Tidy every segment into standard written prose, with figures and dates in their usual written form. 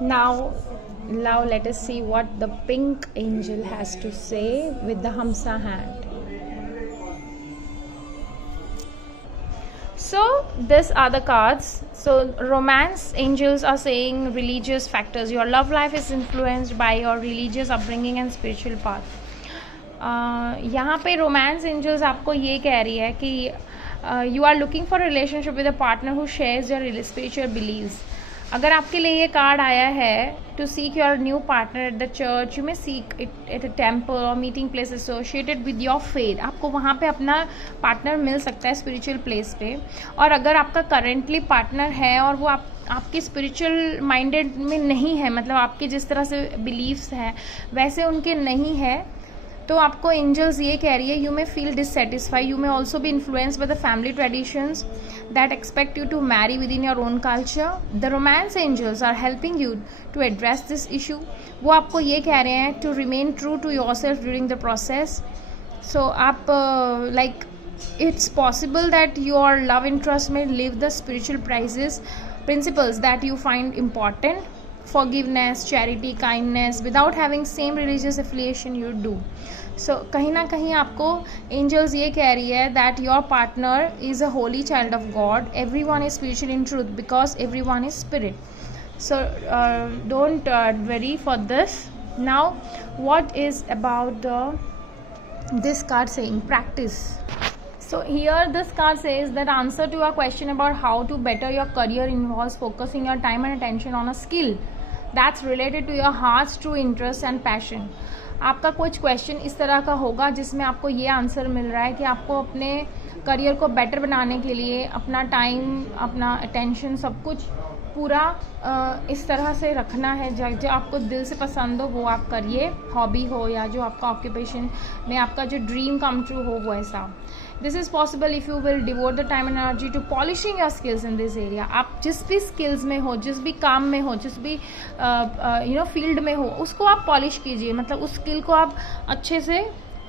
Now let us see what the pink angel has to say with the Hamsa hand. So these are the cards. So romance angels are saying religious factors. Your love life is influenced by your religious upbringing and spiritual path. यहाँ पे romance angels आपको ये कह रही है कि you are looking for relationship with a partner who shares your spiritual beliefs. अगर आपके लिए ये कार्ड आया है to seek your new partner at the church, you may seek it at a temple और meeting place associated with your faith. आपको वहाँ पे अपना पार्टनर मिल सकता है स्पिरिचुअल प्लेस पे. और अगर आपका करेंटली पार्टनर है और वो आपके स्पिरिचुअल माइंडेड में नहीं है, मतलब आपके जिस तरह से बिलीव्स हैं वैसे उनके नहीं है, तो आपको एंजल्स ये कह रही है you may feel dissatisfy. You may also be influenced by the family traditions that expect you to marry within your own culture. The romance angels are helping you to address this issue. वो आपको ये कह रहे हैं to remain true to yourself during the process. So आप like it's possible that your love interest may live the spiritual principles that you find important. Forgiveness, charity, kindness without having same religious affiliation you do. सो कहीं ना कहीं आपको angels ये कह रही है that your partner is a Holi child of God. Every one is spiritual in truth because every one is spirit. So don't worry for this. Now what is about this card saying practice. So here this card says that answer to your question about how to better your career involves focusing your time and attention on a skill that's related to your heart's true interest and passion. आपका कुछ question इस तरह का होगा जिसमें आपको ये answer मिल रहा है कि आपको अपने करियर को बेटर बनाने के लिए अपना टाइम, अपना अटेंशन, सब कुछ पूरा इस तरह से रखना है जो आपको दिल से पसंद हो वो आप करिए. हॉबी हो या जो आपका ऑक्यूपेशन में आपका जो ड्रीम कम ट्रू हो वो ऐसा. This is possible if you will devote the time and energy to polishing your skills in this area. आप जिस भी स्किल्स में हो, जिस भी काम में हो, जिस भी फील्ड में हो, उसको आप पॉलिश कीजिए. मतलब उस स्किल को आप अच्छे से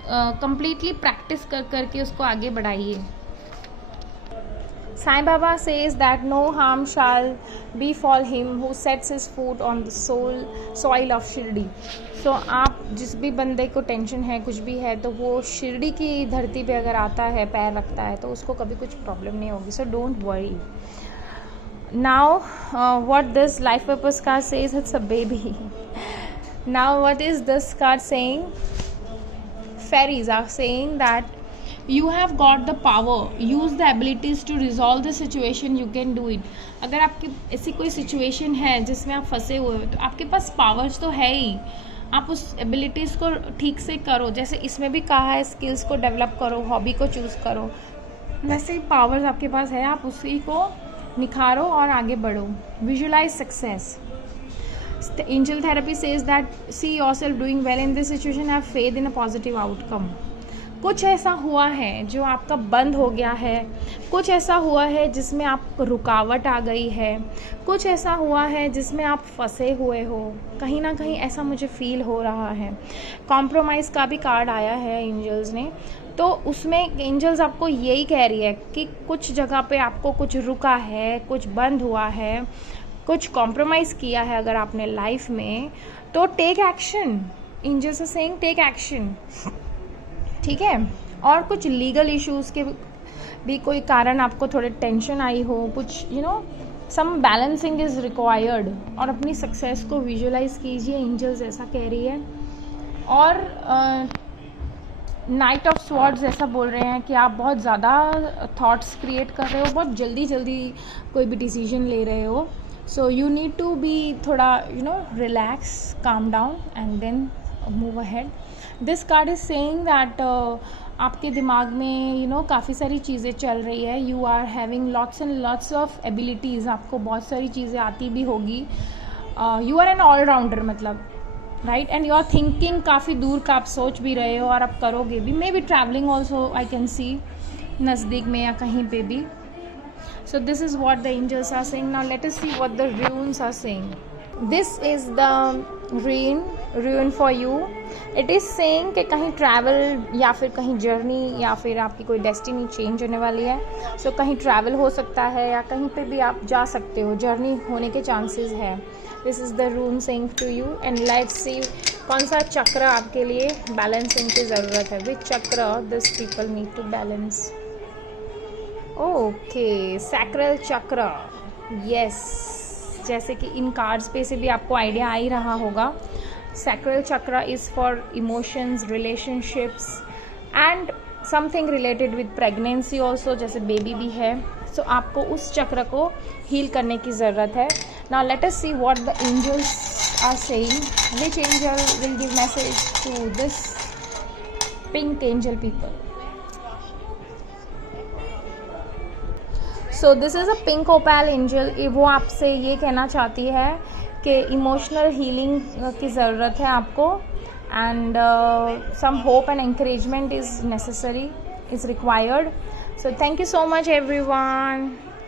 कंप्लीटली प्रैक्टिस करके उसको आगे बढ़ाइए. Sai Baba says that no harm shall befall him who sets his foot on the soil of Shirdi. So आप जिस भी बंदे को टेंशन है, कुछ भी है, तो वो शिरडी की धरती पे अगर आता है, पैर रखता है, तो उसको कभी कुछ प्रॉब्लम नहीं होगी. So don't worry. Now what this life purpose card says, it's a baby. Now what is this card saying? Fairies are saying that you have got the power, use the abilities to resolve the situation, you can do it. अगर आपकी ऐसी कोई situation है जिसमें आप फंसे हुए हो तो आपके पास पावर्स तो है ही. आप उस एबिलिटीज़ को ठीक से करो. जैसे इसमें भी कहा है स्किल्स को डेवलप करो, हॉबी को चूज़ करो, वैसे ही पावर्स आपके पास है. आप उसी को निखारो और आगे बढ़ो. Visualise success. Angel therapy says that see yourself doing well in this situation, have faith in a positive outcome. कुछ ऐसा हुआ है जो आपका बंद हो गया है, कुछ ऐसा हुआ है जिसमें आप रुकावट आ गई है, कुछ ऐसा हुआ है जिसमें आप फंसे हुए हो. कहीं ना कहीं ऐसा मुझे फील हो रहा है. कॉम्प्रोमाइज़ का भी कार्ड आया है एंजल्स ने, तो उसमें एंजल्स आपको यही कह रही है कि कुछ जगह पे आपको कुछ रुका है, कुछ बंद हुआ है, कुछ कॉम्प्रोमाइज़ किया है अगर आपने लाइफ में, तो take action. Angels are saying take action. ठीक है. और कुछ लीगल इश्यूज़ के भी कोई कारण आपको थोड़े टेंशन आई हो, कुछ सम बैलेंसिंग इज़ रिक्वायर्ड. और अपनी सक्सेस को विजुअलाइज कीजिए, एंजल्स ऐसा कह रही है. और नाइट ऑफ स्वॉर्ड्स ऐसा बोल रहे हैं कि आप बहुत ज़्यादा थॉट्स क्रिएट कर रहे हो, बहुत जल्दी कोई भी डिसीजन ले रहे हो. So you need to be थोड़ा relax, calm down and then move ahead. This card is saying that आपके दिमाग में काफ़ी सारी चीज़ें चल रही है. You are having lots and lots of abilities. आपको बहुत सारी चीज़ें आती भी होगी. यू आर एन ऑलराउंडर, मतलब right. And you are thinking काफ़ी दूर का आप सोच भी रहे हो और आप करोगे भी. Maybe travelling also I can see, नज़दीक में या कहीं पे भी. So this is what the angels are saying. Now let us see what the runes are saying. This is the rune for you. It is saying कि कहीं travel या फिर कहीं जर्नी या फिर आपकी कोई डेस्टिनी चेंज होने वाली है. कहीं ट्रैवल हो सकता है या कहीं पे भी आप जा सकते हो. जर्नी होने के चांसेस है this is the room saying to you. And let's see कौन सा चक्र आपके लिए बैलेंसिंग की ज़रूरत है, which chakra this people need to balance. Okay, sacral chakra, yes, जैसे कि इन कार्ड्स पे से भी आपको आइडिया आ ही रहा होगा। सैक्रल चक्र is for emotions, relationships and something related with pregnancy also, जैसे बेबी भी है। सो आपको उस चक्र को हील करने की ज़रूरत है। Now let us see what the angels are saying, which angel will give message to this pink angel people. So this is a pink opal angel. वो आपसे ये कहना चाहती है कि इमोशनल हीलिंग की ज़रूरत है आपको, and some hope and encouragement is necessary, is required. So thank you so much everyone.